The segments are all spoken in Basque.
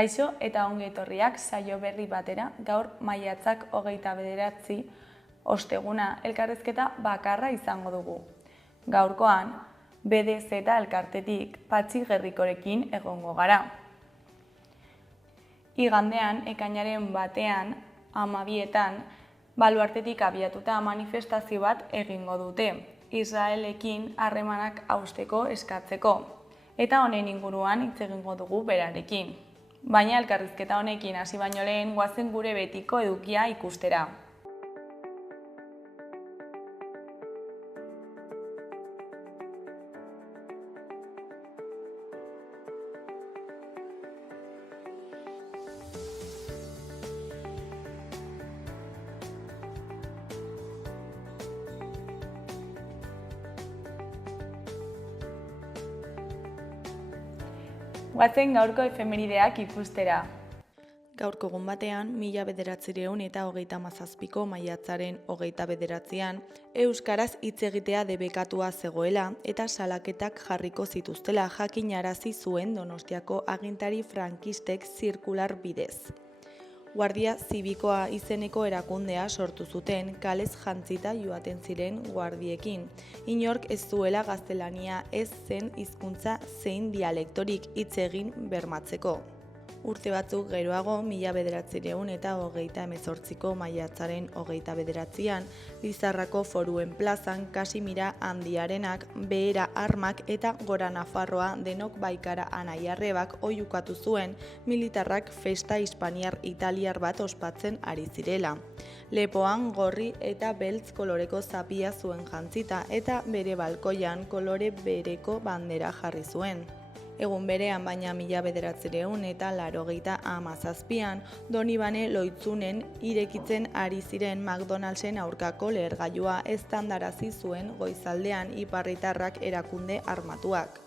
Kaixo eta ongi etorriak saio berri batera, gaur maiatzak 29 osteguna elkarrizketa bakarra izango dugu. Gaurkoan, BDZ elkartetik Patxi Gerrikorekin egongo gara. Igandean, ekainaren batean, 12etan, baluartetik abiatuta manifestazio bat egingo dute, Israelekin harremanak hausteko eskatzeko, eta honen inguruan hitz egingo dugu berarekin. Baina elkarrizketa honekin hasi baino lehen goazen gure betiko edukia ikustera. Goazen gaurko efemerideak ikustera. Gaurko egun batean, 1937ko maiatzaren 29an, euskaraz hitz egitea debekatua zegoela eta salaketak jarriko zituztela jakinarazi zuen Donostiako agintari frankistek zirkular bidez. Guardia Zibikoa izeneko erakundea sortu zuten kalez jantzita joaten ziren guardiekin. Inork ez zuela gaztelania ez zen hizkuntza zein dialektorik hitz egin bermatzeko. Urte batzuk geroago, 1938ko maiatzaren 29an, Lizarrako Foruen plazan Kasimira Handiarenak, Behera Armak eta Gora Nafarroa denok baikara anaiarrebak oihukatu zuen militarrak festa hispaniar-italiar bat ospatzen ari zirela. Lepoan gorri eta beltz koloreko zapia zuen jantzita eta bere balkoian kolore bereko bandera jarri zuen. Egun berean, baina 1987an, Donibane Loitzunen irekitzen ari ziren McDonaldsen aurkako lehergailua eztandarazi zuen goizaldean iparritarrak erakunde armatuak.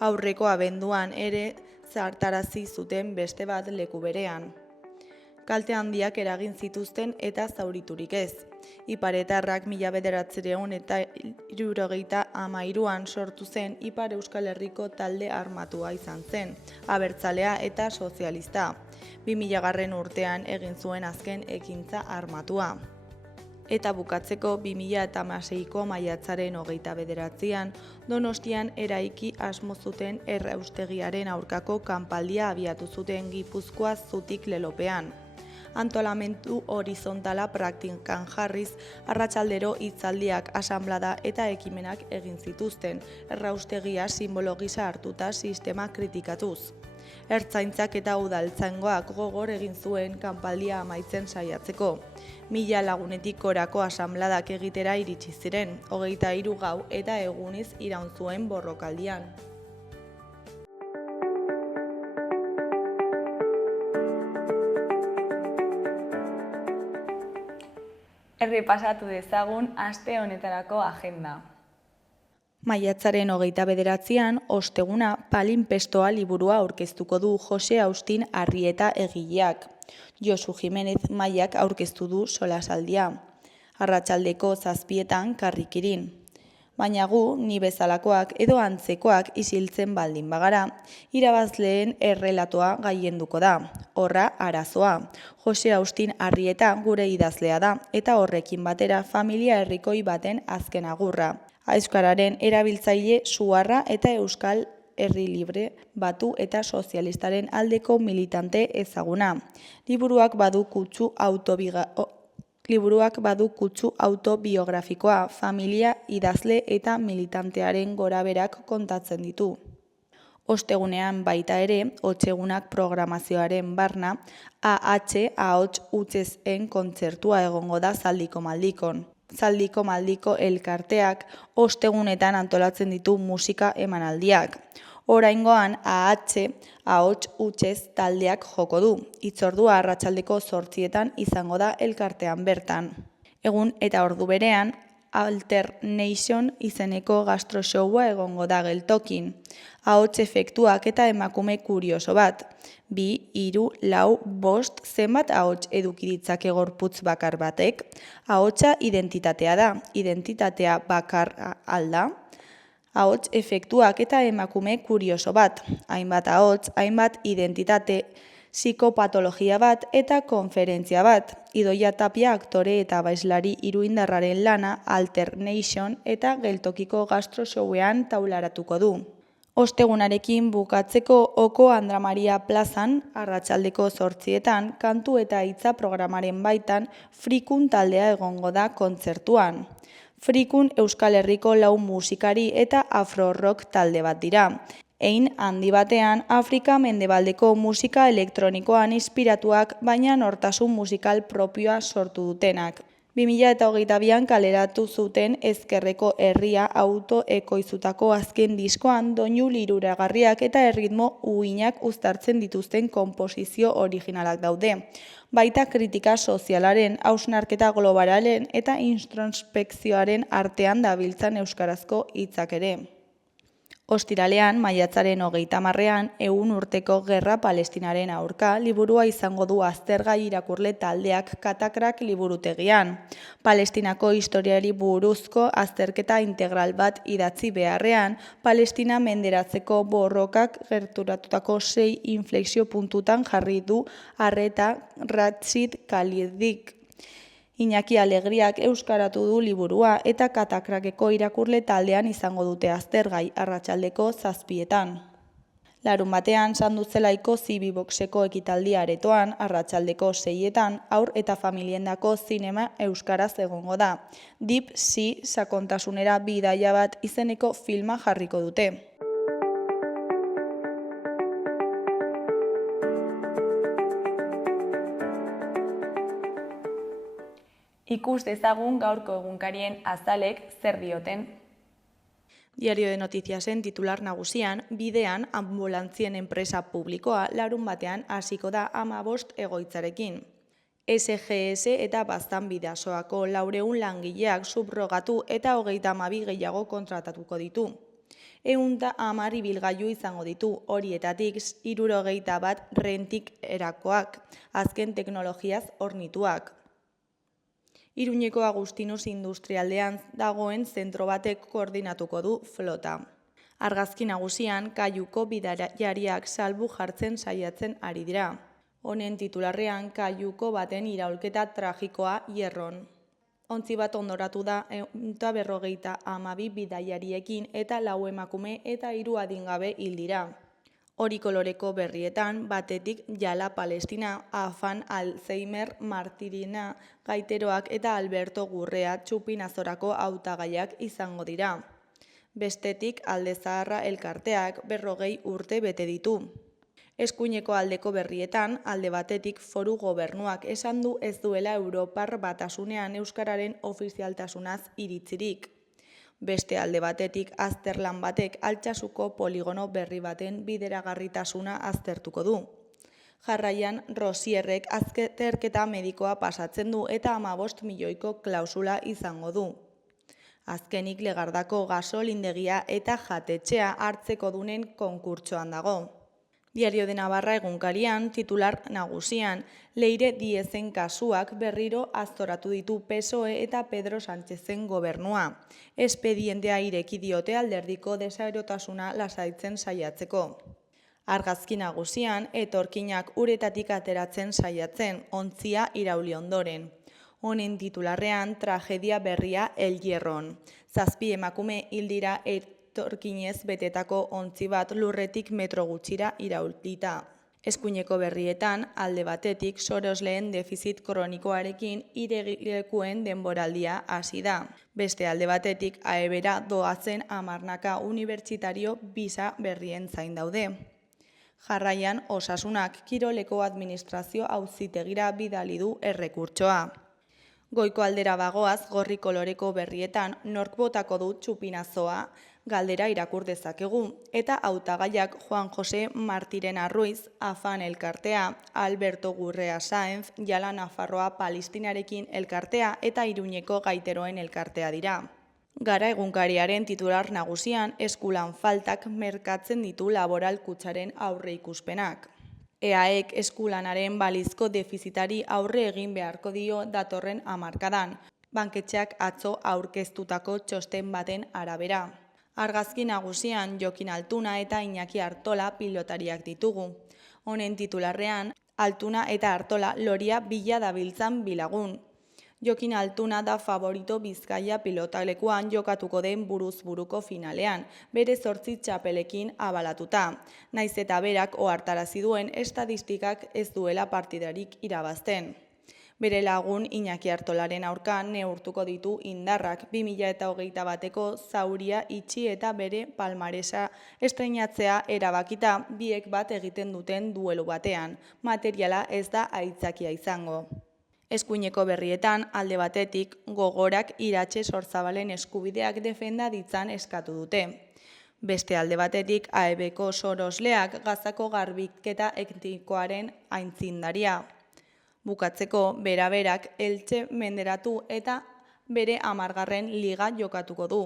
Aurreko abenduan ere zartarazi zuten beste bat leku berean. Kalte handiak eragin zituzten eta zauriturik ez. Iparetarrak 1973an sortu zen Ipar Euskal Herriko talde armatua izan zen, abertzalea eta sozialista. 2000 urtean egin zuen azken ekintza armatua. Eta bukatzeko 2016ko maiatzaren 29an, Donostian eraiki asmo zuten erraustegiaren aurkako kanpaldia abiatu zuten Gipuzkoa zutik lelopean. Antolamendu horizontala praktikan jarriz, arratsaldero hitzaldiak, asanblada eta ekimenak egin zituzten, erraustegia simbolo gisa hartuta sistema kritikatuz. Ertzaintzak eta udaltzaingoak gogor egin zuen kanpaldia amaitzen saiatzeko. 1000 lagunetik gorako asanbladak egitera iritsi ziren, 23 gau eta eguniz iraun zuen borrokaldian. Errepasatu dezagun aste honetarako agenda. Maiatzaren 29an, osteguna Palinpestoa liburua aurkeztuko du Jose Austin Arrieta egileak. Josu Jimenez Maiak aurkeztu du solasaldia. Arratsaldeko 7etan Karrikirin. Baina gu, ni bezalakoak edo antzekoak isiltzen baldin bagara, irabazleen errelatoa gailenduko da. Horra arazoa. Jose Austin Arrieta gure idazlea da eta horrekin batera familia herrikoi baten azken agurra. Euskararen erabiltzaile suharra eta Euskal Herri Libre Batu eta Sozialistaren aldeko militante ezaguna. Liburuak badu kutsu autobiografikoa, familia, idazle eta militantearen goraberak kontatzen ditu. Ostegunean baita ere, Otsegunak programazioaren barna, ahots hutsezen kontzertua egongo da Zaldiko Maldikon. Zaldiko Maldiko elkarteak ostegunetan antolatzen ditu musika emanaldiak. Oraingoan ahots hutsez taldeak joko du. Hitzordua arratsaldeko 8etan izango da elkartean bertan. Egun eta ordu berean, Alternation izeneko gastroshowa egongo da geltokin. Ahots efektuak eta emakume kurioso bat. 2, 3, 4, 5 zenbat ahots eduki ditzake gorputz bakar batek? Ahotsa identitatea da. Identitatea bakar alda? Ahots efektuak eta emakume kurioso bat, hainbat ahots, hainbat identitate, psikopatologia bat eta konferentzia bat. Idoia Tapia aktore eta baislari iruindarraren lana Alternation eta geltokiko gastroshowean taularatuko du. Ostegunarekin bukatzeko Oko Andra Maria plazan, arratsaldeko 8etan, kantu eta hitza programaren baitan, Frikun taldea egongo da kontzertuan. Frikun Euskal Herriko 4 musikari eta afro-rock talde bat dira. Hein handi batean, Afrika mendebaldeko musika elektronikoan inspiratuak, baina nortasun musikal propioa sortu dutenak. 2022an kaleratu zuten Ezkerreko Herria autoekoizutako azken diskoan doinu liruragarriak eta erritmo uhinak uztartzen dituzten konposizio originalak daude. Baita kritika sozialaren, hausnarketa globalaren eta introspekzioaren artean dabiltzan euskarazko hitzak ere. Ostiralean, maiatzaren 30ean, 100 urteko gerra Palestinaren aurka liburua izango du aztergai irakurle taldeak Katakrak liburutegian. Palestinako historiari buruzko azterketa integral bat idatzi beharrean, Palestina menderatzeko borrokak gerturatutako 6 inflexio puntutan jarri du arreta Rashid Khalidik. Iñaki Alegriak euskaratu du liburua eta Katakrakeko irakurle taldean izango dute aztergai arratsaldeko 7etan. Larunbatean Sanduzelaiko Zibiboxeko ekitaldia aretoan arratsaldeko 6etan haur eta familiendako zinema euskaraz egongo da. Deep Sea sakontasunera bidaia bat izeneko filma jarriko dute. Ikus dezagun gaurko egunkarien azalek zer dioten. Diario de Noticiasen titular nagusian, bidean anbulantzien enpresa publikoa larunbatean hasiko da 15 egoitzarekin. SGS eta Baztan Bidasoako 400 langileak subrogatu eta 32 gehiago kontratatuko ditu. 110 ibilgailu izango ditu, horietatik 71 rentik erakoak, azken teknologiaz hornituak. Iruñeko Agustinus industrialdean dagoen zentro batek koordinatuko du flota. Argazki nagusian, kaiuko bidaiariak salbu jartzen saiatzen ari dira. Honen titularrean, kaiuko baten iraulketa tragikoa Hierron. Ontzi bat ondoratu da 152 bidaiariekin eta 4 emakume eta 3 adingabe hil dira. Hori koloreko berrietan, batetik Jala Palestina, Afan Alzheimer Martirina Gaiteroak eta Alberto Gurrea Txupinazorako hautagaiak izango dira. Bestetik Alde Zaharra elkarteak 40 urte bete ditu. Eskuineko aldeko berrietan, alde batetik Foru Gobernuak esan du ez duela Europar Batasunean euskararen ofizialtasunaz iritzirik. Beste alde batetik azterlan batek Altsasuko poligono berri baten bideragarritasuna aztertuko du. Jarraian, Rosierrek azterketa medikoa pasatzen du eta 15 milioiko klausula izango du. Azkenik Legardako gasolindegia eta jatetxea hartzeko dunen konkurtsoan dago. Diario de Navarra egunkarian, titular nagusian, Leire Diezen kasuak berriro aztoratu ditu PSOE eta Pedro Sánchezen gobernua. Espedientea ireki diote alderdiko desaerotasuna lasaitzen saiatzeko. Argazki nagusian, etorkinak uretatik ateratzen saiatzen, ontzia irauli ondoren. Honen titularrean, tragedia berria El Hierron. 7 emakume hil dira etorkinez betetako ontzi bat lurretik metro gutxira iraulita. Eskuineko berrietan, alde batetik sorosleen defizit kronikoarekin iregilekuen denboraldia hasi da. Beste alde batetik, aebera doazen 10 unibertsitario bisa berrien zain daude. Jarraian, Osasunak kiroleko administrazio auzitegira bidali du errekurtsoa. Goiko aldera bagoaz, gorri koloreko berrietan, nork botako du Txupinazoa, galdera irakur dezakegu, eta hautagaiak Juan Jose Martirena Ruiz, Afan elkartea, Alberto Gurrea Sáenz, Jala Nafarroa Palestinarekin elkartea eta Iruñeko Gaiteroen elkartea dira. Gara egunkariaren titular nagusian, eskulan faltak merkatzen ditu laboral kutsaren aurre ikuspenak. EAEk eskulanaren balizko defizitari aurre egin beharko dio datorren hamarkadan, banketxeak atzo aurkeztutako txosten baten arabera. Argazki nagusian Jokin Altuna eta Iñaki Artola pilotariak ditugu. Honen titularrean, Altuna eta Artola loria bila dabiltzan bilagun. Jokin Altuna da favorito Bizkaia pilotalekuan jokatuko den buruz buruko finalean, bere 8 txapelekin abalatuta. Naiz eta berak ohartarazi duen estadistikak ez duela partidarik irabazten. Bere lagun Iñaki Artolaren aurka neurtuko ditu indarrak 2021ko zauria itxi eta bere palmaresa estreinatzea erabakita biek bat egiten duten duelu batean. Materiala ez da aitzakia izango. Eskuineko berrietan, alde batetik, Gogorak Iratxe Sorzabalen eskubideak defenda ditzan eskatu dute. Beste alde batetik, AEBko sorosleak Gazako garbiketa etnikoaren aitzindaria. Bukatzeko, beraberak Eltxe menderatu eta bere 10. liga jokatuko du.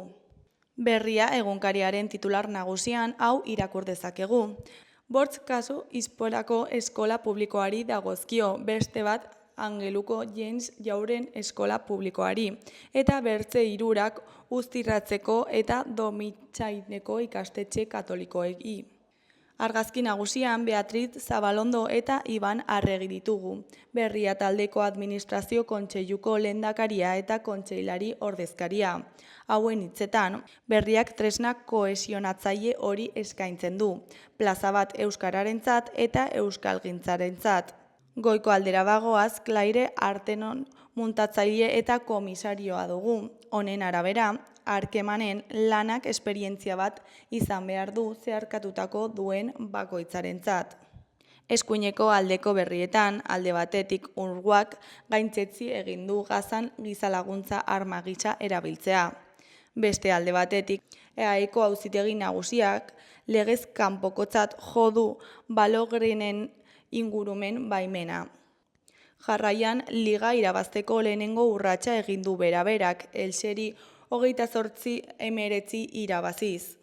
Berria egunkariaren titular nagusian hau irakur dezakegu. 5 kasu Izporako eskola publikoari dagozkio, beste bat Angeluko James Jauren eskola publikoari, eta bertze 3 Uztirratzeko eta Domitzaineko ikastetxe katolikoei. Argazki nagusian Beatriz Zabalondo eta Iban Arregi ditugu. Berria taldeko administrazio kontseiluko lehendakaria eta kontseilari ordezkaria. Hauen hitzetan, berriak tresna kohesionatzaile hori eskaintzen du. Plaza bat euskararentzat eta euskalgintzarentzat. Goiko aldera bagoaz, Claire Artenon muntatzaile eta komisarioa dugu. Honen arabera, Arkemanen lanak esperientzia bat izan behar du zeharkatutako duen bakoitzarentzat. Eskuineko aldeko berrietan, alde batetik Urguak gaintzetzi egin du Gazan gizalaguntza arma gisa erabiltzea. Beste alde batetik, EAEko auzitegi nagusiak legez kanpokotzat jo du Balogrenen ingurumen baimena. Jarraian, liga irabazteko lehenengo urratsa egin du beraberak, Elxeri 28-19 irabaziz.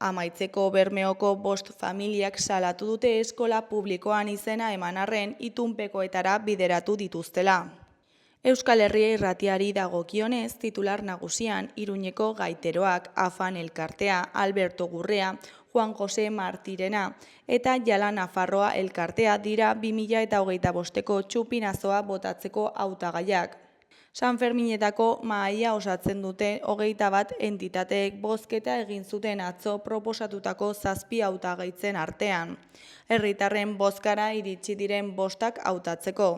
Amaitzeko Bermeoko 5 familiak salatu dute eskola publikoan izena eman arren itunpekoetara bideratu dituztela. Euskal Herria Irratiari dagokionez, titular nagusian Iruñeko Gaiteroak, Afan Elkartea, Alberto Gurrea, Juan Jose Martirena eta Jala Nafarroa Elkartea dira 2025ko txupinazoa botatzeko hautagaiak. San Ferminetako mahaia osatzen dute 21 entitateek bozketa egin zuten atzo proposatutako 7 hautagaitzen artean. Herritarren bozkara iritsi diren 5 hautatzeko.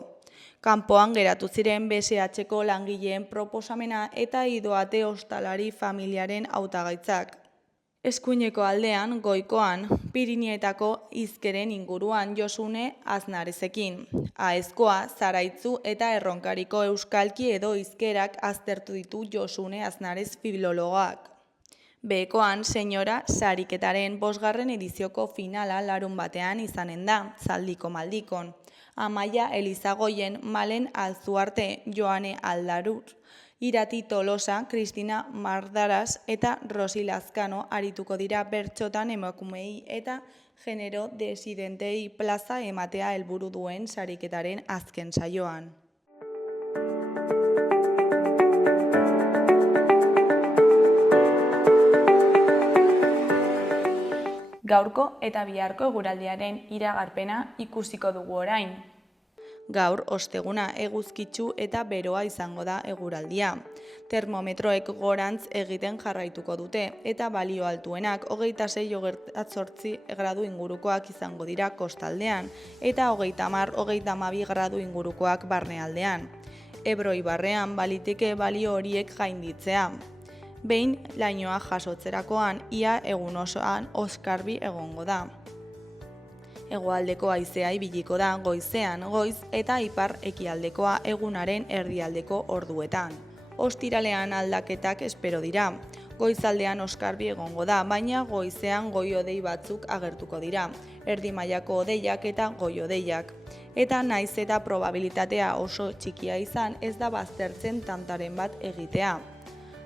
Kanpoan geratu ziren BSH-ko langileen proposamena eta Idoate ostalari familiaren hautagaitzak. Eskuineko aldean, goikoan, Pirineetako Izkeren inguruan Josune Aznarezekin. Aezkoa, Zaraitzu eta Erronkariko euskalki edo hizkerak aztertu ditu Josune Aznarez filologoak. Behekoan, Senyora sariketaren 5. edizioko finala larunbatean izanen da, Zaldiko Maldikon. Amaia Elizagoien, Malen Alzuarte, Joane Aldarur, Irati Tolosa, Kristina Mardaras eta Rosi Lazkano arituko dira bertsotan emakumei eta genero desidentei plaza ematea helburu duen sariketaren azken saioan. Gaurko eta biharko eguraldiaren iragarpena ikusiko dugu orain. Gaur, osteguna eguzkitsu eta beroa izango da eguraldia. Termometroek gorantz egiten jarraituko dute eta balio altuenak 26-28 gradu ingurukoak izango dira kostaldean eta 30-32 gradu ingurukoak barnealdean. Ebro ibarrean baliteke balio horiek gainditzea. Behin lainoa jasotzerakoan ia egun osoan oskarbi egongo da. Hegoaldeko haizea ibiliko da goizean goiz eta ipar ekialdekoa egunaren erdialdeko orduetan. Ostiralean aldaketak espero dira. Goizaldean oskarbi egongo da, baina goizean goi-hodei batzuk agertuko dira. Erdi mailako hodeiak eta goi-hodeiak. Eta naiz eta probabilitatea oso txikia izan ez da baztertzen tantaren bat egitea.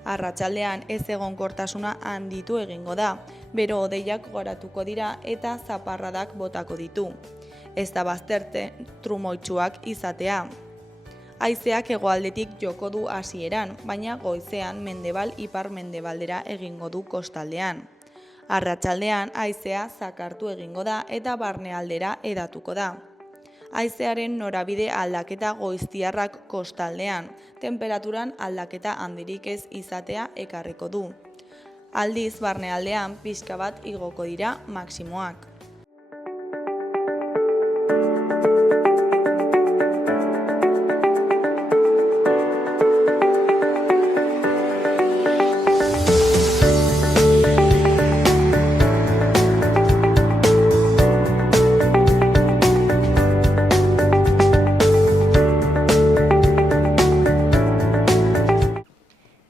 Arratsaldean ez egonkortasuna handitu egingo da, bero hodeiak goratuko dira eta zaparradak botako ditu. Ez da baztertzen trumoitsuak izatea. Haizeak hegoaldetik joko du hasieran, baina goizean mendebal ipar-mendebaldera egingo du kostaldean. Arratsaldean haizea zakartu egingo da eta barnealdera hedatuko da. Haizearen norabide aldaketa goiztiarrak kostaldean, tenperaturan aldaketa handirik ez izatea ekarriko du. Aldiz, barnealdean pixka bat igoko dira maximoak.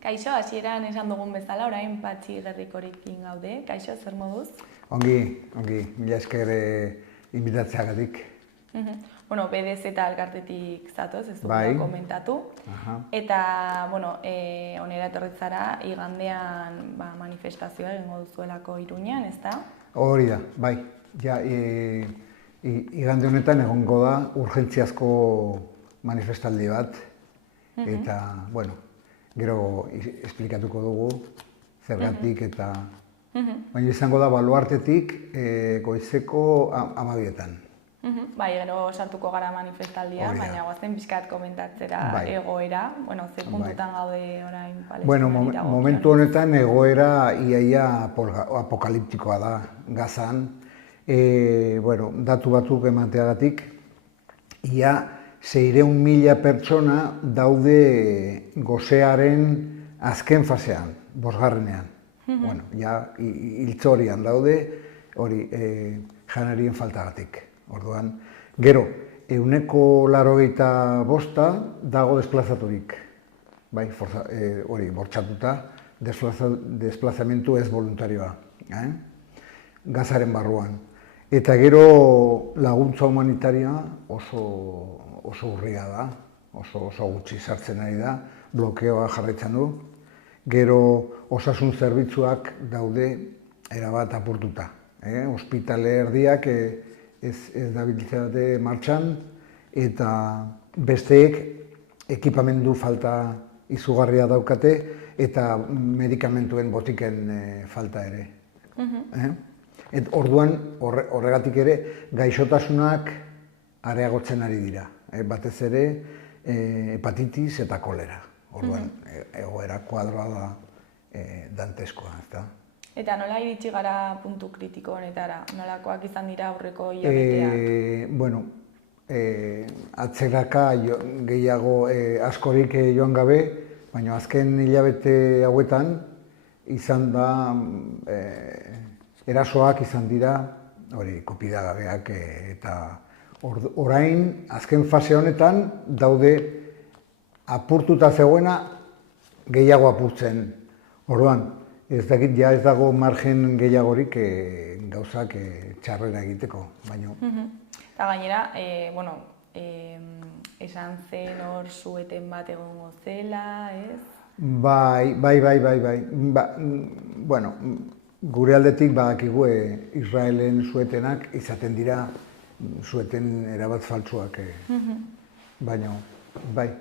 Kaixo, hasieran esan dugun bezala, orain Patxi Gerrikorekin gaude. Kaixo, zer moduz? Ongi, mila esker inbitatzeagatik. Bueno, BDZ eta elkartetik zatoz, ez Bai. dugu komentatu. Aha. Eta, bueno, onera etorritzara, igandean manifestazioa egingo duzuelako Iruñean, ezta? Hori da, bai. Ja, igande honetan egongo da urgentziazko manifestaldi bat. Eta, bueno, gero esplikatuko dugu zergatik eta... Baina izango da baluartetik goizeko 12etan. Bai, gero sartuko gara manifestaldia, Hori da. baina guazen pixkat komentatzera Bai. egoera. Bueno, ze puntutan gaude orain Palestinari Bueno, dagokionez. momentu honetan egoera iaia apokaliptikoa da Gazan. Bueno, datu batzuk emateagatik, ia 600.000 pertsona daude gosearen azken fasean, bosgarrenean. Bueno, ja hiltzorian daude, hori janarien faltagatik. Orduan, gero, 185 dago desplazaturik. Bai, hori, bortxatuta, desplazamentu ez voluntarioa. Gazaren barruan. Eta gero laguntza humanitaria oso urria da, oso gutxi sartzen ari da, blokeoa jarraitzen du. Gero osasun zerbitzuak daude erabat apurtuta. Ospitale erdiak ez dabiltzate martxan, eta besteek ekipamendu falta izugarria daukate, eta medikamentuen botiken falta ere. Orduan, horregatik ere, gaixotasunak areagotzen ari dira. Batez ere, hepatitis eta kolera. Orduan, egoera kuadroa da danteskoa, ezta? Eta nola iritsi gara puntu kritiko honetara? Nolakoak izan dira aurreko hilabeteak? Bueno, atzeraka gehiago askorik joan gabe, baina azken hilabete hauetan izan da erasoak izan dira, hori, kopidagabeak eta orain, azken fase honetan, daude apurtuta zegoena gehiago apurtzen. Orduan, ez dakit, ja ez dago margen gehiagorik gauzak txarrera egiteko, baina... Eta gainera, bueno, esan zen hor sueten bat egongo zela, ez? Bai. Bueno, gure aldetik badakigu Israelen suetenak izaten dira sueten erabat faltsuak. Baina, bai.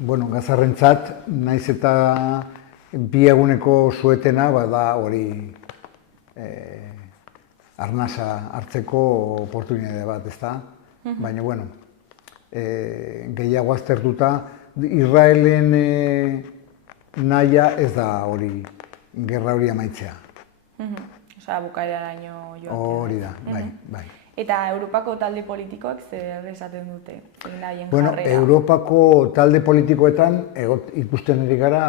Bueno, Gazarrentzat, naiz eta bi eguneko suetena, da hori arnasa hartzeko oportunitate bat, ezta? Baina, bueno, gehiago aztertuta, Israelen nahia ez da hori, gerra hori amaitzea. Osea, bukaeraraino joatea. Hori da, bai. Eta Europako talde politikoak zer esaten dute? Bueno, Europako talde politikoetan ikusten ari gara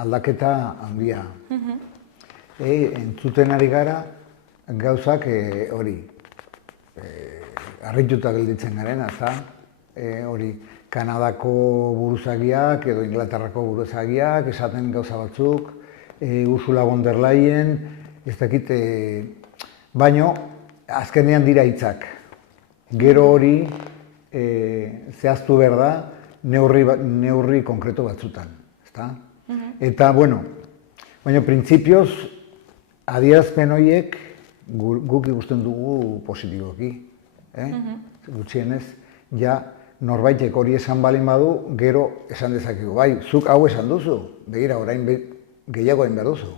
aldaketa handia. Entzuten ari gara gauzak hori, harrituta gelditzen garen, eta hori Kanadako buruzagiak edo Inglaterrako buruzagiak esaten gauza batzuk, Ursula von der Leyen, ez dakit, baino azkenean dira hitzak. Gero hori zehaztu behar da neurri konkreto batzutan. Eta, bueno, baina printzipioz adierazpen horiek guk ikusten dugu positiboki. Gutxienez, ja norbaitek hori esan balin badu, gero esan dezakegu, bai, zuk hau esan duzu, begira, orain gehiago egin behar duzu.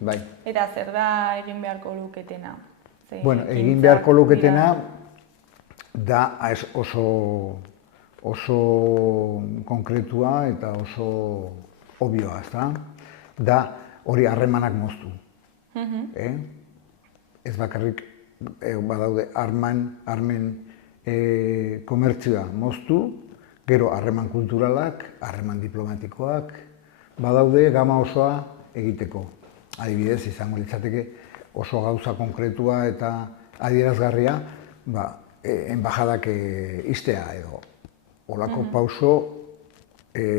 Bai. Eta zer da egin beharko luketena? Bueno, egin beharko luketena da oso konkretua eta oso obioa, ezta? Da hori harremanak moztu. Ez bakarrik badaude armen komertzioa moztu, gero harreman kulturalak, harreman diplomatikoak, badaude gama osoa egiteko. Adibidez, izango litzateke oso gauza konkretua eta adierazgarria, enbajadak ixtea edo olako pauso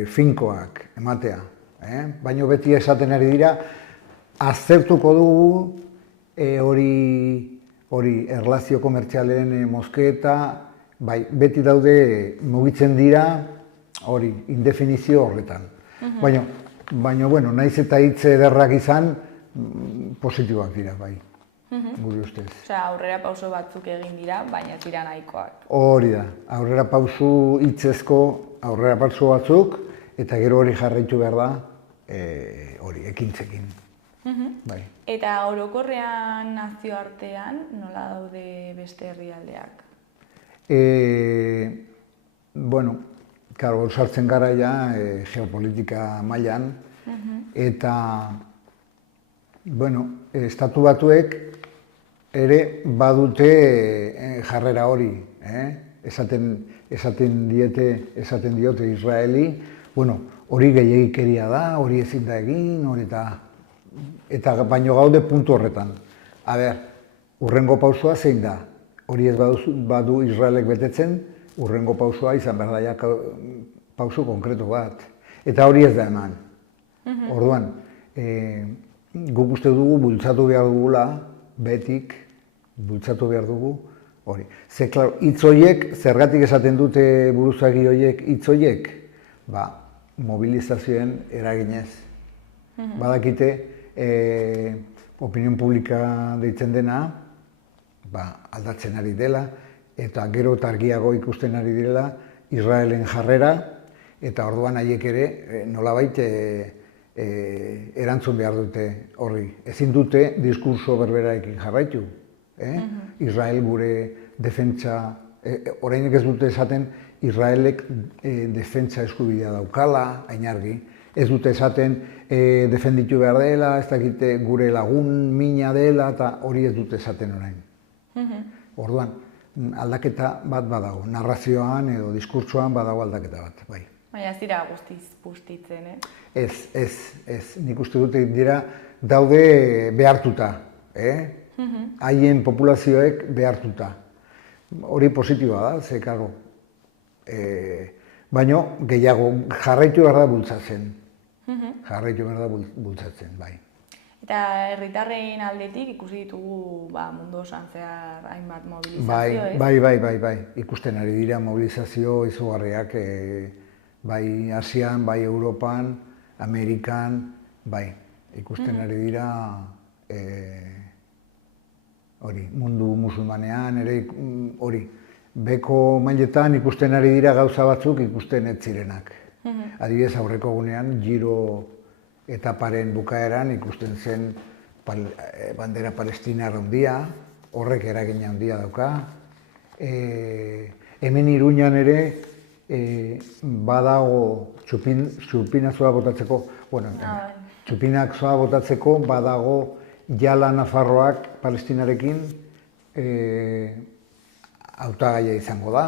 finkoak ematea. Baina beti esaten ari dira, aztertuko dugu hori erlazio komertzialen mozketa, beti daude mugitzen dira hori indefinizio horretan. Baina, bueno, naiz eta hitz ederrak izan, positiboak dira, bai, gure ustez. Osea, aurrera pauso batzuk egin dira, baina ez dira nahikoak. Hori da, aurrera pauso hitzezko aurrera pauso batzuk, eta gero hori jarraitu behar da, hori, ekintzekin. Bai. Eta orokorrean nazioartean nola daude beste herrialdeak? Bueno, claro, sartzen gara ja geopolitika mailan, eta, bueno, estatu batuek ere badute jarrera hori, esaten diote Israeli, bueno, hori gehiegikeria da, hori ezin da egin, hori eta baino gaude puntu horretan. A ber, hurrengo pausua zein da? Hori ez badu Israelek betetzen, hurrengo pausua izan behar daia pausu konkretu bat. Eta hori ez da eman. Orduan, guk uste dugu bultzatu behar dugula, betik, bultzatu behar dugu, hori. Ze, klaro, hitz horiek, zergatik esaten dute buruzagi horiek hitz horiek? Mobilizazioen eraginez. Badakite, opinion publika deitzen dena, aldatzen ari dela, eta gero eta argiago ikusten ari direla Israelen jarrera, eta orduan haiek ere nolabait erantzun behar dute horri. Ezin dute diskurso berberarekin jarraitu. Israel gure defentsa, orainik ez dute esaten Israelek defentsa eskubidea daukala, hain argi. Ez dute esaten defenditu behar dela, ez dakite gure lagun mina dela, eta hori ez dute esaten orain. Orduan, aldaketa bat badago, narrazioan edo diskurtsoan badago aldaketa bat, bai. Baina ez dira guztiz bustitzen, Ez, nik uste dute dira daude behartuta, haien populazioek behartuta. Hori positiboa da, ze karo. Baina gehiago jarraitu behar da bultzatzen. Jarraitu behar da bultzatzen, bai. Eta herritarren aldetik ikusi ditugu mundu osoan zehar hainbat mobilizazio, ez? Bai. Ikusten ari dira mobilizazio izugarriak bai Asian, bai Europan, Amerikan, bai. Ikusten ari dira hori, mundu musulmanean, ere hori. Beko mailetan ikusten ari dira gauza batzuk ikusten ez zirenak. Adibidez aurreko egunean, Giro etaparen bukaeran ikusten zen bandera palestinar handia, horrek eragina handia dauka. Hemen Iruñan ere badago txupinazoa botatzeko, txupinazoa botatzeko badago jala Nafarroak Palestinarekin hautagaia izango da.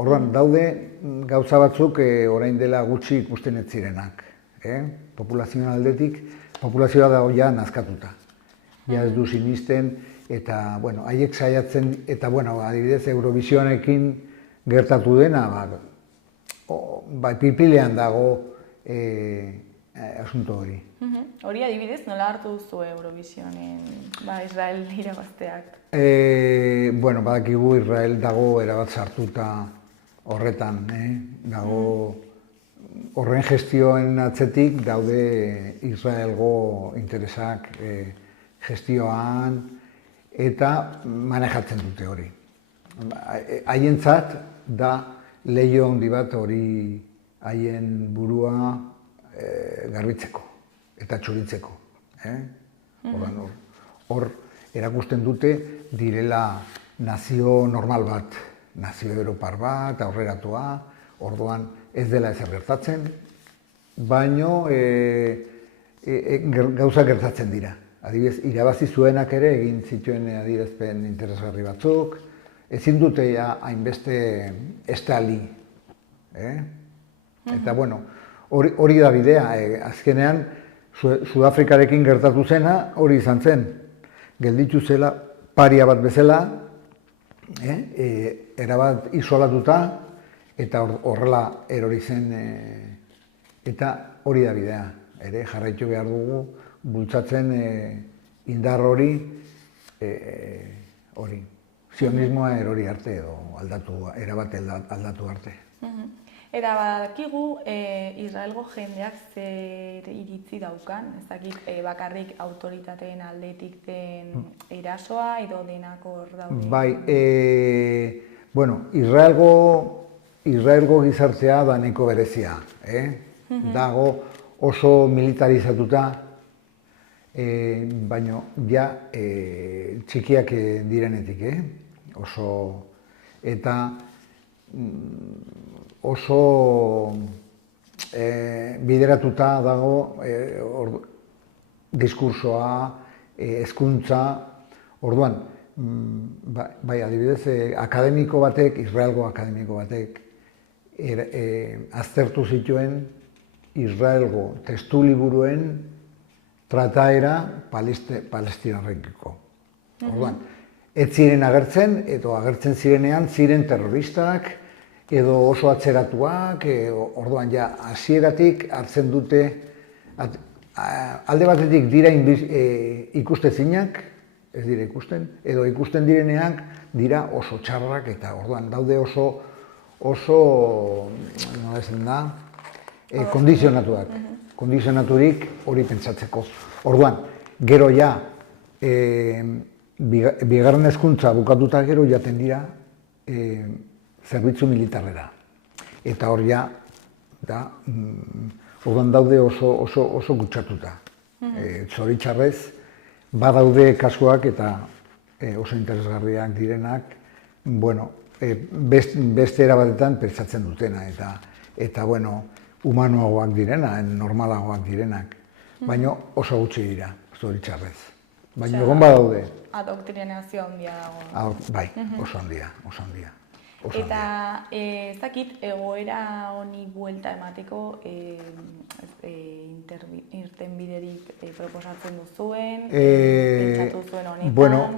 Orduan, daude gauza batzuk orain dela gutxi ikusten ez zirenak. Populazioen aldetik, populazioa dago ja nazkatuta. Ja ez du sinisten, eta, bueno, haiek saiatzen, eta, bueno, adibidez, Eurovisioanekin gertatu dena, pipilean dago asunto hori. Hori adibidez, nola hartu duzu Eurovisionen Israel irabazteak? Bueno, badakigu Israel dago erabat sartuta horretan, dago horren gestioen atzetik daude Israelgo interesak gestioan eta manejatzen dute hori. Haientzat da leiho handi bat hori haien burua garbitzeko eta txuritzeko. Hor erakusten dute direla nazio normal bat, nazio europar bat, aurreratua, orduan ez dela ezer gertatzen, baino gauza gertatzen dira. Adibidez, irabazi zuenak ere egin zituen adierazpen interesgarri batzuk, ezin dute hainbeste estali. Eta, bueno, hori da bidea. Azkenean, Sudafrikarekin gertatu zena hori izan zen. Gelditu zela paria bat bezala, erabat isolatuta, eta horrela erori zen, eta hori da bidea. Jarraitu behar dugu, bultzatzen indar hori, zionismoa erori arte edo erabat aldatu arte. Eta badakigu Israelgo jendeak zer iritzi daukan, ez dakit bakarrik autoritateen aldetik den erasoa edo denak hor daude? Bai, bueno, Israelgo gizartea da nahiko berezia, dago oso militarizatuta, baina ja txikiak direnetik, eta oso bideratuta dago diskursoa, hezkuntza, orduan, bai adibidez, akademiko batek, Israelgo akademiko batek, aztertu zituen Israelgo testuliburuen trataera palestinarrekiko. Orduan, ez ziren agertzen, edo agertzen zirenean ziren terroristak, edo oso atzeratuak, orduan ja hasieratik hartzen dute, alde batetik dira ikustezinak, ez dira ikusten, edo ikusten direnean dira oso txarrak, eta orduan daude oso, nola esan da, kondizionaturik hori pentsatzeko. Orduan, gero ja, bigarren hezkuntza bukatuta gero jaten dira zerbitzu militarrera. Eta hor ja, orduan daude oso gutxatuta. Zoritxarrez, badaude kasuak eta oso interesgarriak direnak, bueno, beste erabatetan pentsatzen dutena, eta bueno, humanoagoak direna, normalagoak direnak, baina oso gutxi dira, zoritxarrez. Baina egon badaude. Adoktrinazio handia dago. Bai, oso handia. Eta ez dakit egoera honi buelta emateko irtenbiderik proposatzen duzuen, pentsatu zuen honetan? Bueno,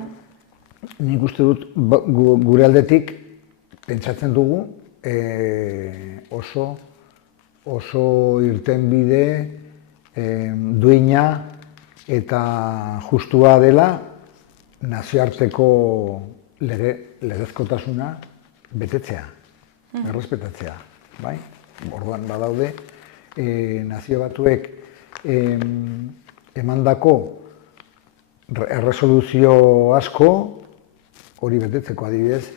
nik uste dut gure aldetik pentsatzen dugu oso irtenbide duina eta justua dela nazioarteko legezkotasuna betetzea, errespetatzea, bai? Orduan badaude, nazio batuek emandako erresoluzio asko, hori betetzeko adibidez,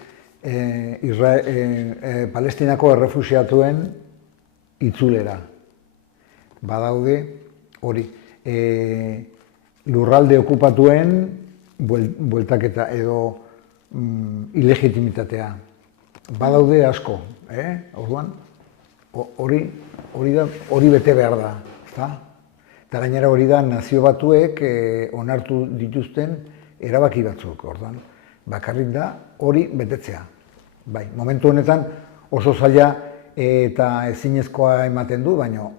Palestinako errefuxiatuen itzulera. Badaude, hori, lurralde okupatuen bueltaketa edo ilegitimitatea. Badaude asko, orduan, hori bete behar da, ezta? Eta gainera hori da nazio batuek onartu dituzten erabaki batzuk, orduan. Bakarrik da hori betetzea. Bai, momentu honetan oso zaila eta ezinezkoa ematen du, baina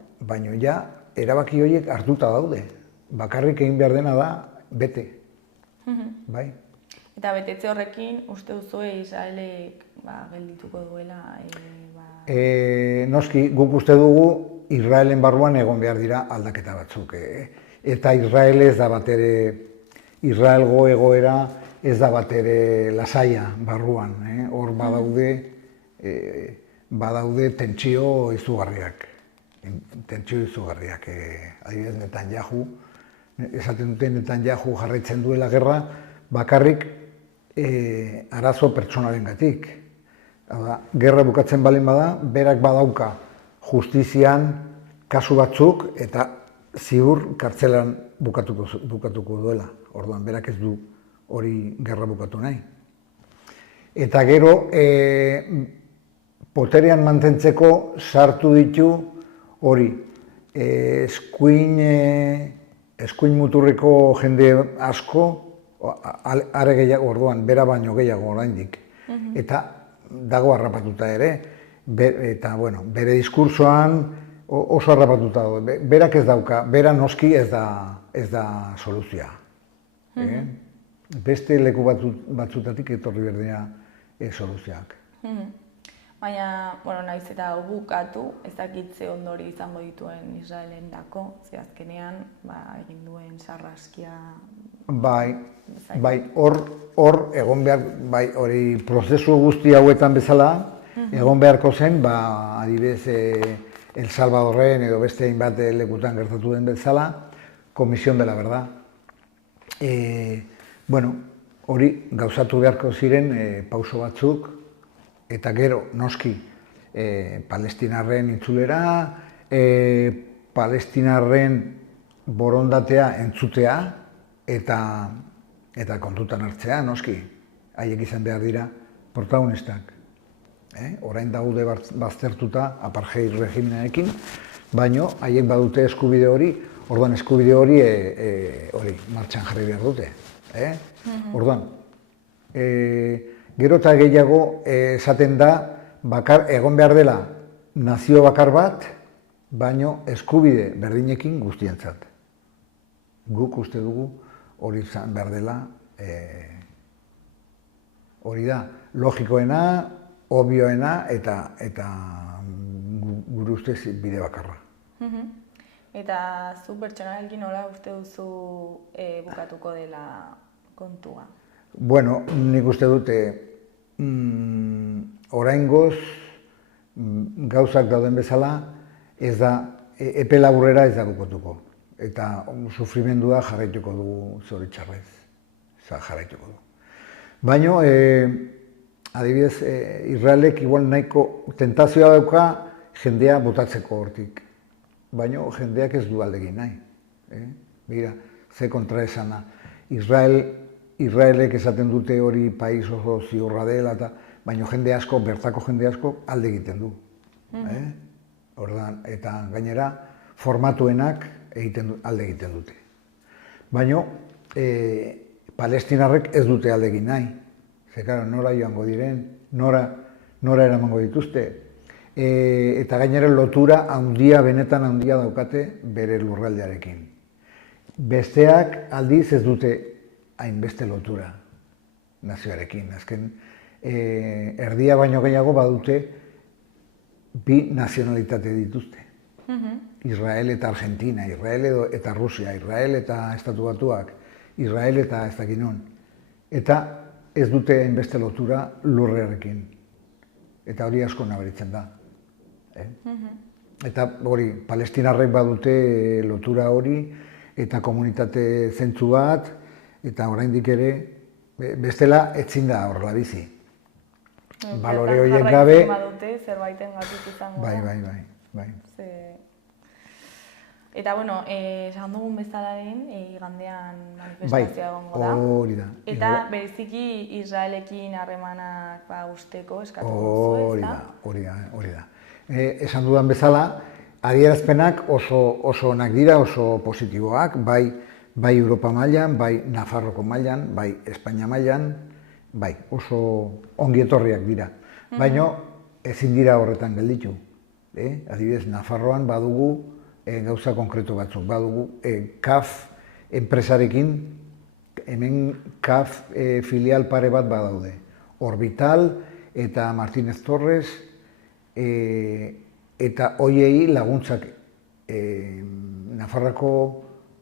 ja erabaki horiek hartuta daude. Bakarrik egin behar dena da bete. Bai. Eta betetze horrekin uste duzu Israelek geldituko duela? Noski, guk uste dugu Israelen barruan egon behar dira aldaketa batzuk. Eta Israel ez da batere, Israelgo egoera ez da batere lasaia barruan. Hor badaude tentsio izugarriak. Adibidez, Netanyahu, esaten dute Netanyahu jarraitzen duela gerra, bakarrik arazo pertsonarengatik. Hau da, gerra bukatzen balin bada, berak badauka justizian kasu batzuk eta ziur kartzelan bukatuko duela. Orduan, berak ez du hori gerra bukatu nahi. Eta gero, poterean mantentzeko sartu ditu hori, eskuin muturreko jende asko, are gehiago, orduan, bera baino gehiago oraindik. Eta dago harrapatuta ere, eta bueno, bere diskursoan oso harrapatuta dago. Berak ez dauka, bera noski ez da soluzioa. Beste leku batzutatik etorri berdea soluzioak. Baina, nahiz eta bukatu, ez dakitze ondori izango dituen Israelen dako, ze azkenean egin duen sarraskia... Bai, hor egon behar, hori prozesu guzti hauetan bezala, egon beharko zen, adibidez, El Salvadorren edo beste hainbat lekutan gertatu den bezala, Comisión de la Verdad. Hori gauzatu beharko ziren pauso batzuk, eta gero, noski, palestinarren itzulera, palestinarren borondatea entzutea, eta kontutan hartzea, noski, haiek izan behar dira protagonistak. Orain daude baztertuta apartheid regimenarekin, baino haiek badute eskubide hori, orduan eskubide hori martxan jarri behar dute. Orduan, gero eta gehiago esaten da, egon behar dela nazio bakar bat, baino eskubide berdinekin guztientzat. Guk uste dugu hori izan behar dela, hori da, logikoena, obvioena eta gure ustez bide bakarra. Eta zu pertsonalki nola uste duzu bukatuko dela kontua? Bueno, nik uste dute oraingoz gauzak dauden bezala ez da, epe laburrera ez da bukatuko. Eta sufrimendua jarraituko dugu zoritxarrez, jarraituko dugu. Baina, adibidez, Israelek igual nahiko tentazioa dauka jendea botatzeko hortik. Baina jendeak ez du aldegin nahi. Begira, ze kontraesana. Israelek esaten dute hori país oso ziurra dela, baina jende asko, bertako jende asko alde egiten du. Eta gainera, formatuenak alde egiten dute. Baina, palestinarrek ez dute alde egin nahi. Ze, nora joango diren, nora eramango dituzte. Eta gainera lotura benetan handia daukate bere lurraldearekin. Besteak aldiz ez dute hainbeste lotura nazioarekin. Azken, erdia baino gehiago badute bi nazionalitate dituzte. Israel eta Argentina, Israel eta Rusia, Israel eta Estatu Batuak, Israel eta ez dakit non. Eta ez dute hainbeste lotura lurrearekin. Eta hori asko nabaritzen da. Eta hori, palestinarrek badute lotura hori, eta komunitate zentzu bat, eta oraindik ere, bestela etzin da horrela bizi. Balore horiek gabe... Zerbaiten gatik izango da. Bai. Eta, esan dugun bezalaren, igandean manifestazioa egongo da. Hori da. Eta bereziki Israelekin harremanak usteko eskatu duzu, ez da? Hori da. Esan dudan bezala, adierazpenak oso onak dira, oso positiboak, bai Europa mailan, bai Nafarroko mailan, bai Espainia mailan, bai oso ongietorriak dira. Baina ezin dira horretan gelditu. Adibidez, Nafarroan badugu gauza konkretu batzuk, badugu CAF enpresarekin, hemen CAF filial pare bat badaude. Orbital eta Martínez Torres, eta hoiei laguntzak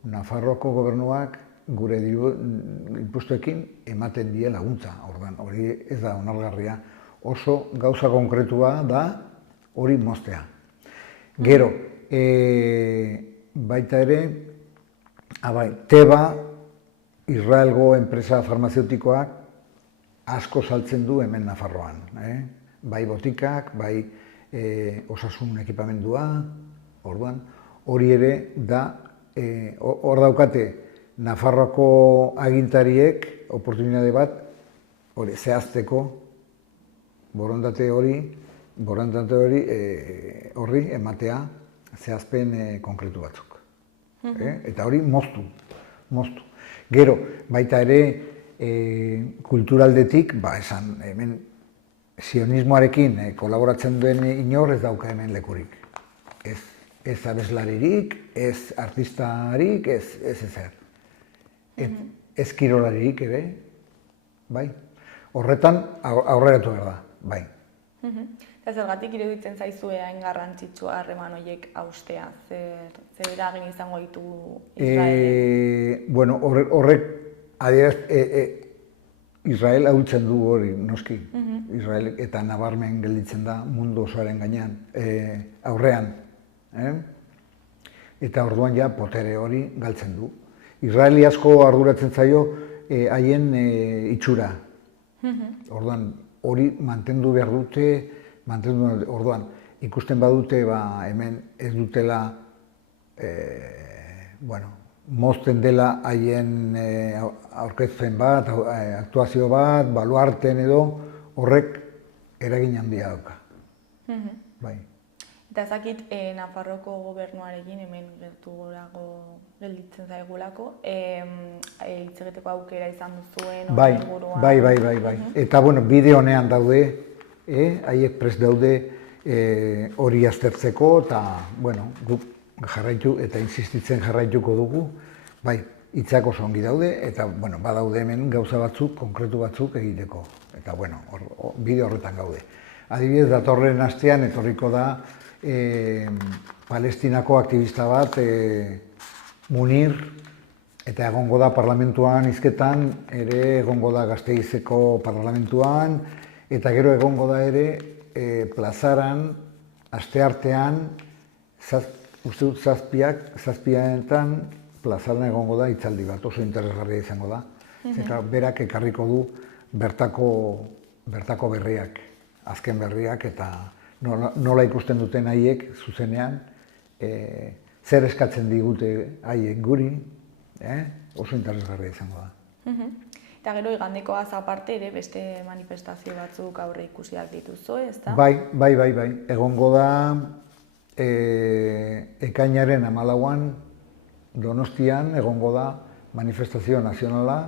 Nafarroako gobernuak gure inpustuekin ematen die laguntza. Hori ez da onargarria. Oso gauza konkretua da hori moztea. Gero, baita ere, Teva, Israelgo enpresa farmazeutikoak asko saltzen du hemen Nafarroan. bai botikak, bai osasun ekipamendua, orduan, hori ere da, hor daukate, Nafarroako agintariek oportunitate bat zehazteko borondate horri ematea zehazpen konkretu batzuk. Eta hori moztu. Gero, baita ere, kulturaldetik, esan, hemen sionismoarekin kolaboratzen duen inor ez dauka hemen lekurik. Ez abeslaririk, ez artistarik, ez ezer. Ez kirolaririk ere, bai. Horretan aurreratu behar da, bai. Eta zergatik iruditzen zaizue hain garrantzitsua harreman horiek haustea? Zer eragin izango ditu Israelek? Bueno, horrek Israel ahultzen du hori, noski. Israel eta nabarmen gelditzen da mundu osoaren gainean, aurrean. Eta orduan ja potere hori galtzen du. Israeli asko arduratzen zaio haien itxura. Orduan, hori mantendu behar dute, orduan, ikusten badute hemen ez dutela, mozten dela haien aurkezpen bat, aktuazio bat, baluarten edo, horrek eragin handia dauka. Bai. Eta ezakit, Nafarroko gobernuarekin hemen gerturago gelditzen zaigulako, hitz egiteko aukera izan duzuen horren inguruan. Bai. Eta, bide honean daude, haiek prest daude hori aztertzeko, eta, guk jarraitu eta insistitzen jarraituko dugu, bai, hitzak oso ongi daude, eta, badaude hemen gauza batzuk, konkretu batzuk egiteko. Eta, bide horretan gaude. Adibidez, datorren astean etorriko da, Palestinako aktivista bat, Munir, eta egongo da parlamentuan hizketan, ere egongo da Gasteizeko parlamentuan, eta gero egongo da ere plazaran, asteartean, uste dut zazpianetan, plazaran egongo da hitzaldi bat, oso interesgarria izango da. Eta berak ekarriko du bertako berriak, azken berriak, eta nola ikusten duten haiek zuzenean, zer eskatzen digute haiek guri, oso interesgarria izango da. Eta gero igandekoaz aparte ere beste manifestazio batzuk aurre ikusiak dituzu, ezta? Bai. Egongo da ekainaren 14an Donostian egongo da manifestazio nazionala,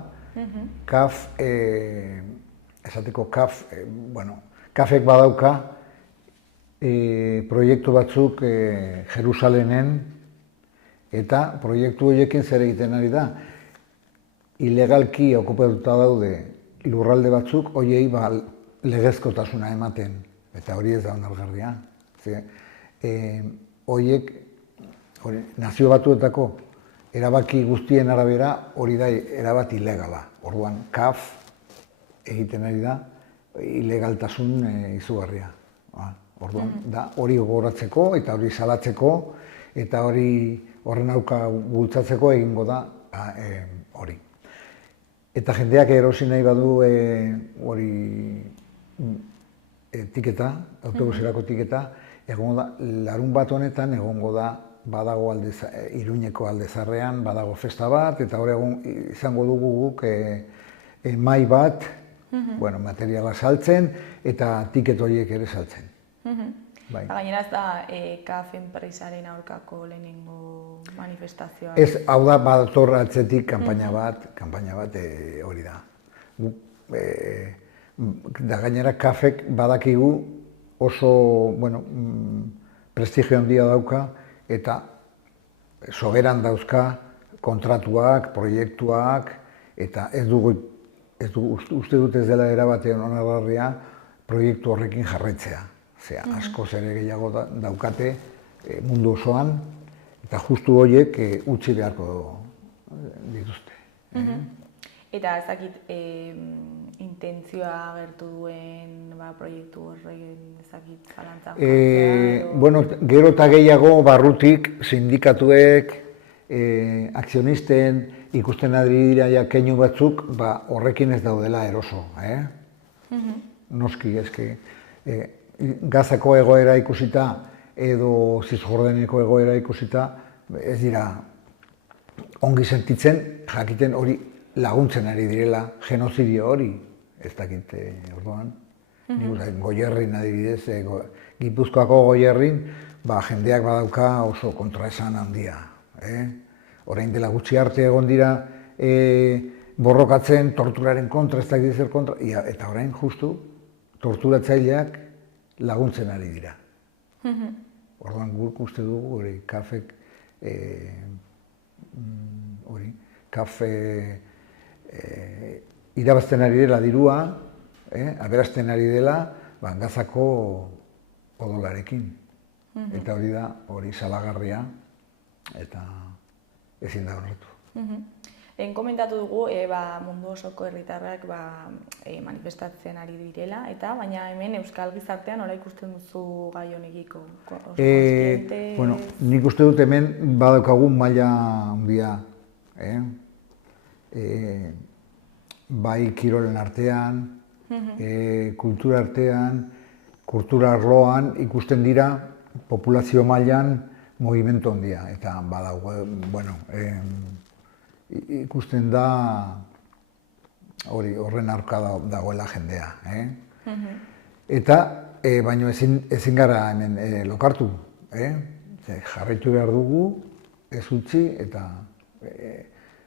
KAFek badauka proiektu batzuk Jerusalenen, eta proiektu horiekin zer egiten ari da. Ilegalki okupatuta daude lurralde batzuk, horiei legezkotasuna ematen, eta hori ez da onargarria. Horiek, nazio batuetako erabaki guztien arabera, hori da erabat ilegala. Orduan, KAF egiten ari da ilegaltasun izugarria. Orduan, da hori gogoratzeko eta hori salatzeko eta horren aurka bultzatzeko egingo da hori. Eta jendeak erosi nahi badu hori tiketa, autobuserako tiketa, egongo da, larunbat honetan egongo da, badago Iruñeko Aldezarrean, badago festa bat, eta hori izango dugu guk mahai bat, materiala saltzen, eta tiket horiek ere saltzen. Gainera ez da KAF enpresaren aurkako lehenengo manifestazioa? Ez, hau da, badator atzetik kanpaina bat hori da. Da gainera KAFek badakigu oso, prestigio handia dauka, eta soberan dauzka kontratuak, proiektuak, eta uste dut ez dela erabatean onargarria proiektu horrekin jarraitzea. Askoz ere gehiago daukate mundu osoan, eta justu horiek utzi beharko dituzte. Eta ezakit intentzioa agertu duen proiektu horrekin ezakit zalantzan jartzea? Gero eta gehiago barrutik sindikatuek, akzionisten, ikusten ari dira keinu batzuk, horrekin ez daudela eroso. Noski, Gazako egoera ikusita edo Zisjordaneko egoera ikusita, ez dira ongi sentitzen, jakiten hori laguntzen ari direla, genozidio hori, ez dakit orduan. Goierrin adibidez, Gipuzkoako Goierrin, jendeak badauka oso kontraesan handia. Orain dela gutxi arte egon dira borrokatzen torturaren kontra, ez dakit zer kontra, eta orain justu torturatzaileak laguntzen ari dira. Orduan guk uste dugu hori kafe irabazten ari dela dirua, aberasten ari dela Gazako odolarekin. Eta hori da, hori salagarria, eta ezin da horretu. Lehen komentatu dugu mundu osoko herritarrak manifestatzen ari direla, baina hemen Euskal Gizartean nola ikusten duzu gai honekiko? Nik uste dut hemen badaukagun maila handia. Bai kirolen artean, kultura artean, kultura arloan ikusten dira populazio mailan mugimendu handia. Eta badago, ikusten da horren aurka dagoela jendea. Eta, baino ezin gara hemen lokartu. Jarraitu behar dugu, ez utzi, eta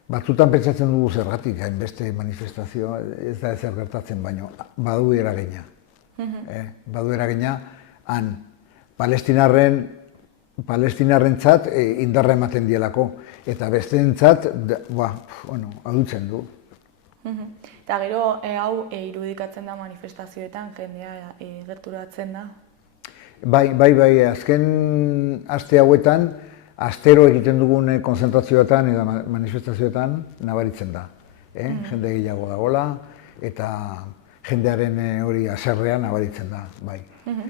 batzutan pentsatzen dugu zergatik, hainbeste manifestazioa, ez da ezer gertatzen, baino badu eragina. Badu eragina, han Palestinarrentzat indarra ematen dielako, eta besteentzat, adutzen du. Eta gero, hau irudikatzen da manifestazioetan, jendea gerturatzen da? Bai, azken aste hauetan, astero egiten dugun konzentrazioetan eta manifestazioetan nabaritzen da. Jende gehiago dagoela, eta jendearen hori haserrean nabaritzen da, bai.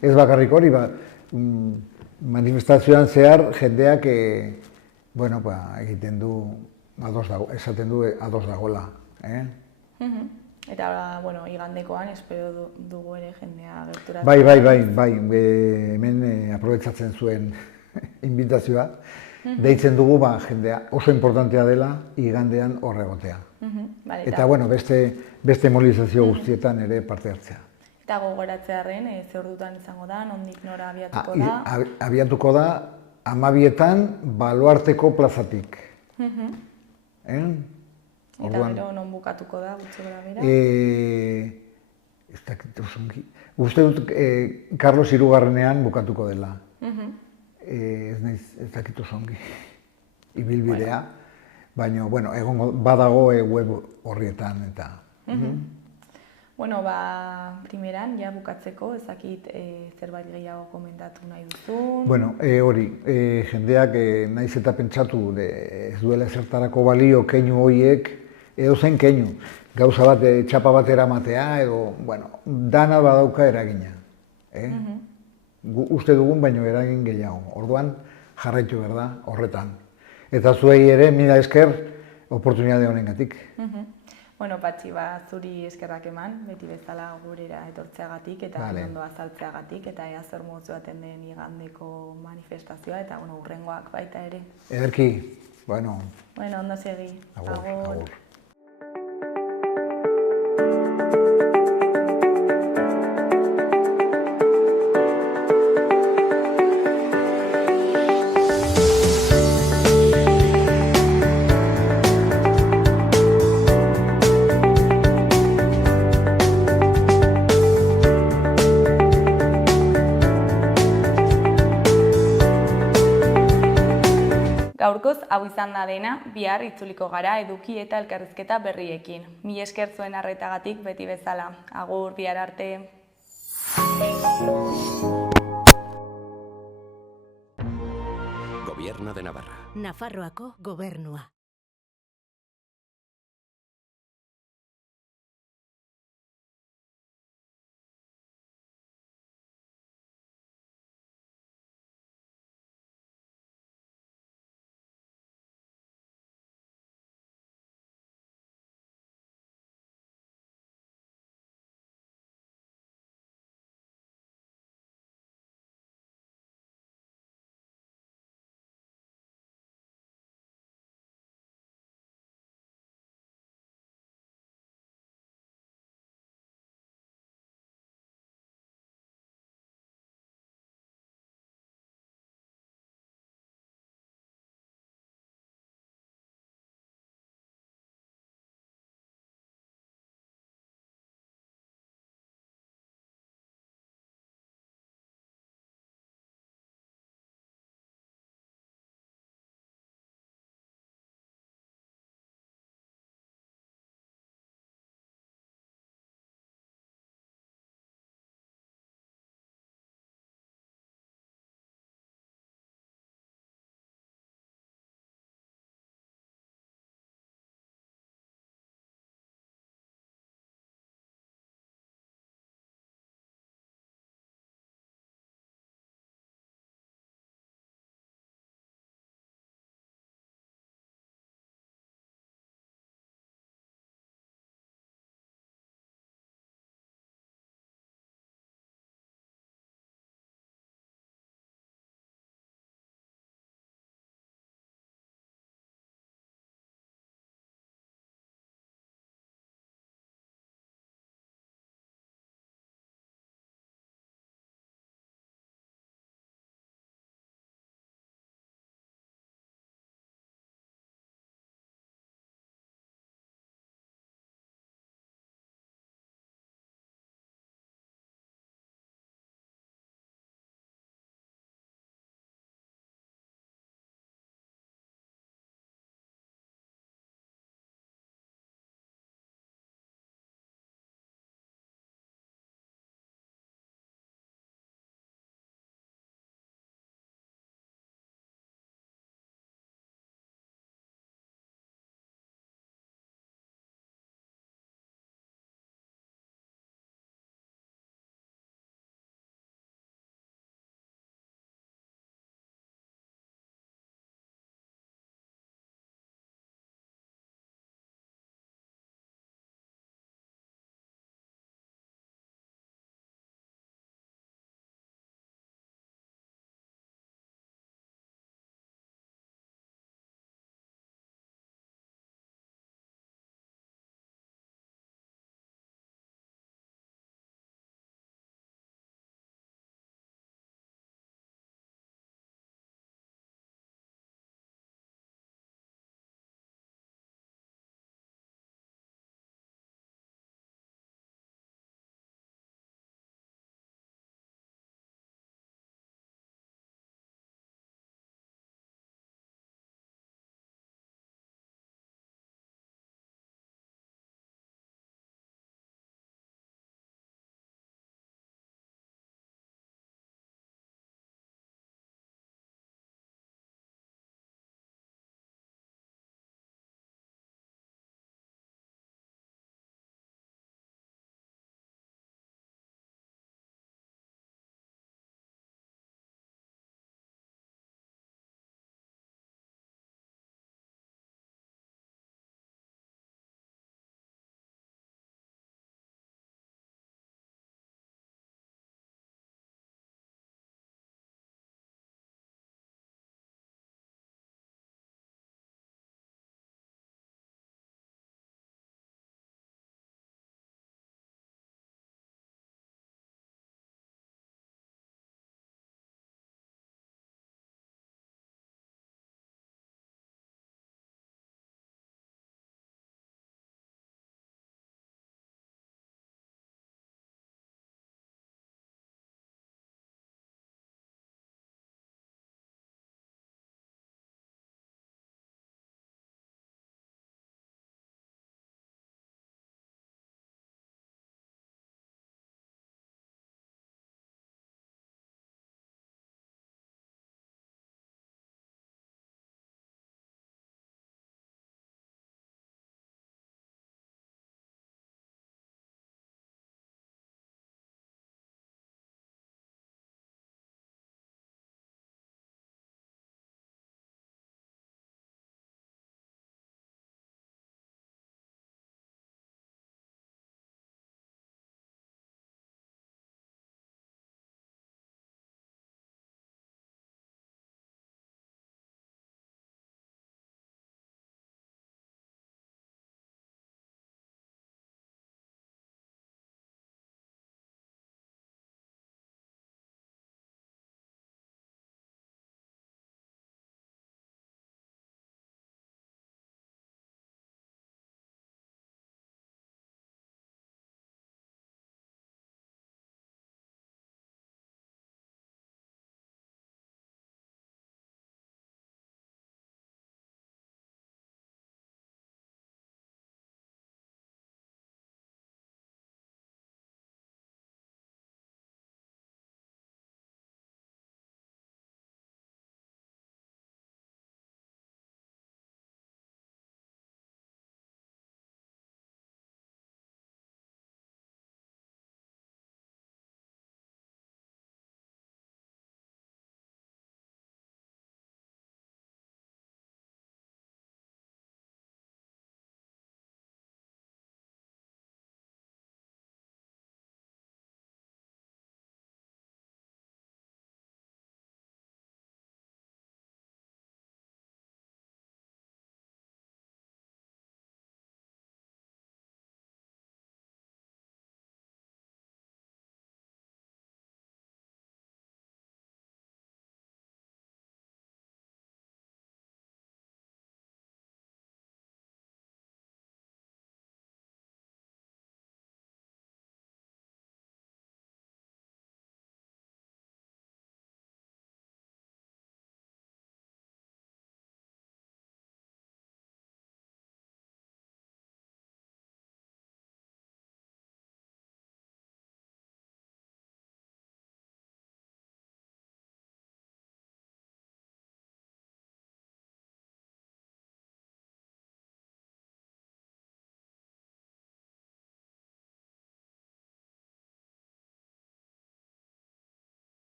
Ez bakarrik hori, manifestazioan zehar jendeak egiten du, esaten du ados dagoela. Eta, igandekoan espero dugu ere jendea gerturatzen. Bai, hemen aprobetxatzen zuen invitazioa. Deitzen dugu jendea oso importantea dela igandean horregotea. Eta, beste mobilizazio guztietan ere parte hartzea. Eta gogoratzearen, ze ordutan izango da, nondik nora abiatuko da? Abiatuko da, 12etan Baluarteko plazatik. Eta gero non bukatuko da, gutxi gora bera? Ez dakit osongi. Uste dut Carlos Hirugarrenean bukatuko dela. Ez dakit osongi ibilbidea. Baina, badago web horrietan eta... Primeran, bukatzeko, ezakit zerbait gehiago komentatu nahi duzun? Hori, jendeak nahiz eta pentsatu ez duela ezertarako balio keinu horiek, edo zen keinu. Gauza bat, txapa bat eramatea, edo, dana badauka eragina. Uste dugun, baino eragin gehiago. Orduan, jarraitu behar da, horretan. Eta zuei ere, mila esker, oportunitate honengatik. Patxi, zuri eskerrak eman, beti bezala gurera etortzeagatik eta ondo azaltzeagatik, eta ea zer modu baten den igandeko manifestazioa, eta hurrengoak baita ere. Ederki, ondo segi. Agur. Gaurkoz, hau izan da dena, bihar itzuliko gara eduki eta elkarrizketa berriekin. Mila esker zuen arretagatik beti bezala. Agur, bihar arte. Gobierno de Navarra. Nafarroako gobernua.